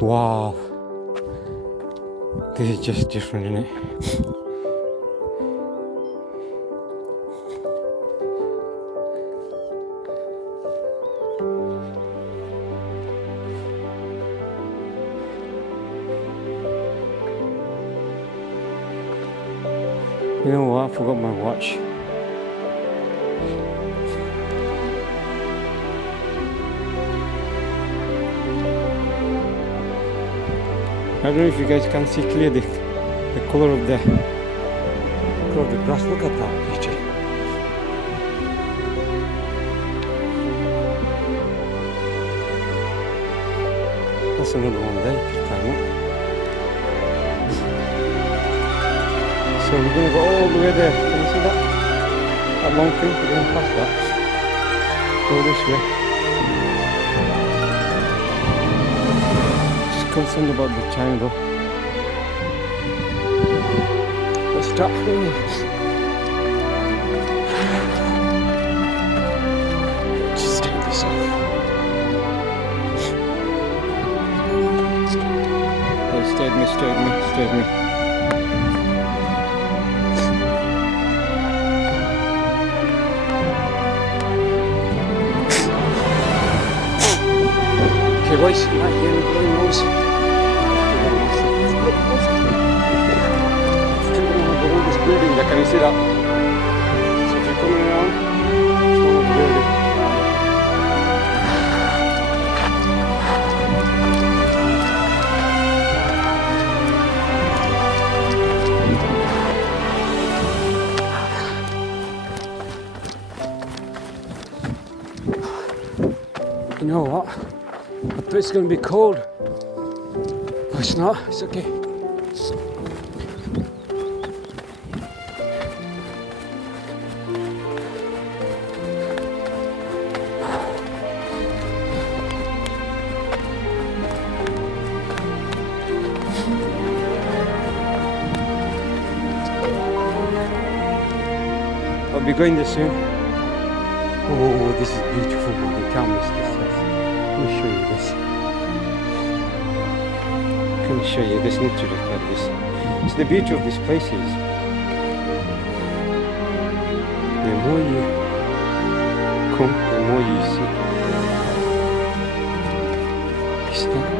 Wow, this is just different, isn't it? You know what? I forgot my watch. I don't know if you guys can see clearly the color of the grass. Look at that beauty. That's another one there you can climb up. So we're going to go all the way there. Can you see that? That long thing? We're going past that. Go this way. Just concerned about the time though. Let's start. Just take this off. Oh, stayed me. Okay boys, you might hear me blowing nose. Still one of the oldest buildings there, can you see that? So if you're coming around, it's one of the buildings. You know what? I thought it's going to be cold, but it's not, it's okay. I'll be going there soon. Oh, this is beautiful, man. You can't miss this. Let me show you this. Let me show you this. Need to look at this. So the beauty of this place is the more you come, the more you see. You see that?